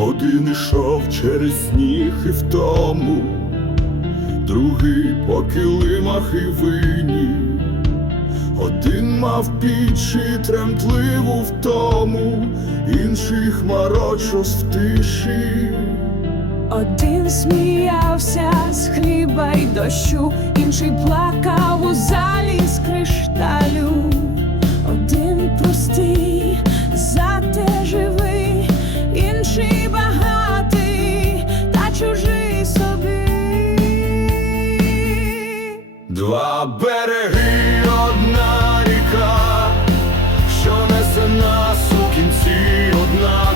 Один йшов через сніг і втому, другий по килимах і вині, один мав піч і тремтливу в тому, інший хмарочос в тиші. Один сміявся з хліба й дощу, інший плакав у залі з кришталю. Два береги одна ріка, що несе нас у кінці одна.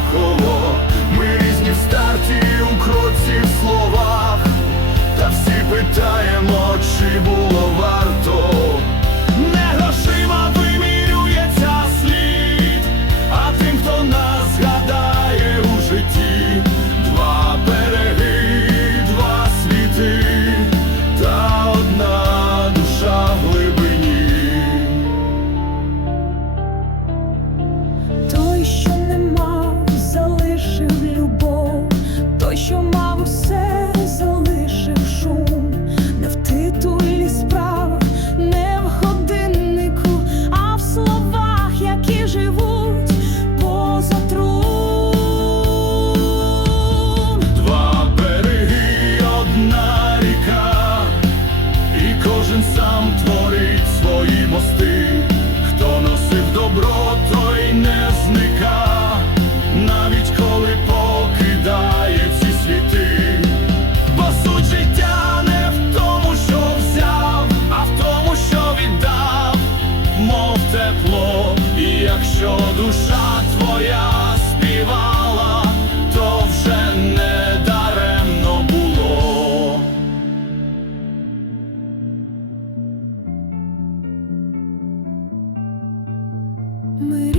душа твоя співала, то вже не було. Ми